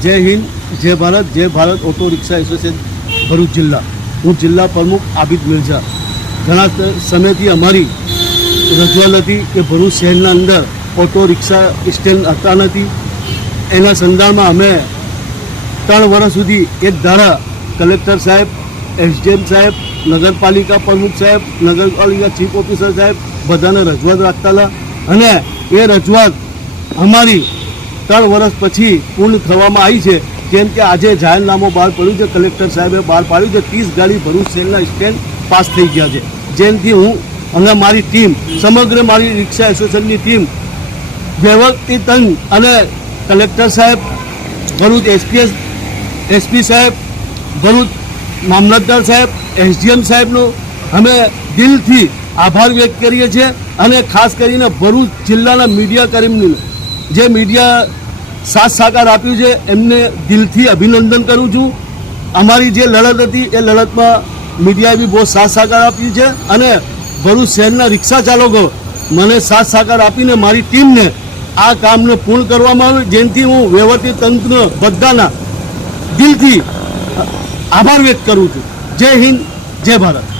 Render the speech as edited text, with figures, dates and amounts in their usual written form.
જય હિન્દ, જય Bharat auto rickshaw association Bharuch જિલ્લા. હું જિલ્લા પ્રમુખ આબિદ મિર્ઝા. ઘણા સમયથી અમારી રજૂઆત હતી કે ભરૂચ શહેરના અંદર ઓટો રિક્ષા સ્ટેન્ડ હતા નથી. એના સંદર્ભમાં અમે 3 વર્ષ સુધી એક ધારા કલેક્ટર સાહેબ, એસડીએમ સાહેબ, નગરપાલિકા પ્રમુખ સાહેબ, નગરપાલિકા ચીફ ઓફિસર સાહેબ બધાને રજૂઆત રાખતા હતા અને એ રજૂઆત અમારી 3 વર્ષ પછી પૂર્ણ થવામાં આવી છે. જેમ કે આજે જાહેરનામું બહાર પડ્યું છે, કલેક્ટર સાહેબે બહાર પાડ્યું છે, 30 ગાડી ભરૂચ શહેરના સ્ટેન્ડ પાસ થઈ ગયા છે. જેમથી હું અને મારી ટીમ, સમગ્ર મારી રિક્ષા એસોસિએશનની ટીમ વ્યવસ્થિત અને કલેક્ટર સાહેબ, ભરૂચ એસપી સાહેબ, ભરૂચ મામલતદાર સાહેબ, એસડીએમ સાહેબનો અમે દિલથી આભાર વ્યક્ત કરીએ છીએ અને ખાસ કરીને ભરૂચ જિલ્લાના મીડિયા કર્મીઓને જે મીડિયા સાથ સહકાર આપ્યું છે એમને દિલથી અભિનંદન કરું છું. અમારી જે લડત હતી એ લડતમાં મીડિયાએ બી બહુ સાથ સહકાર આપ્યું છે અને ભરૂચ શહેરના રિક્ષા ચાલકો મને સાથ સહકાર આપીને મારી ટીમને આ કામને પૂર્ણ કરવામાં આવ્યું, જેનાથી હું વહીવટી તંત્ર બધાના દિલથી આભાર વ્યક્ત કરું છું. જય હિન્દ, જય ભારત.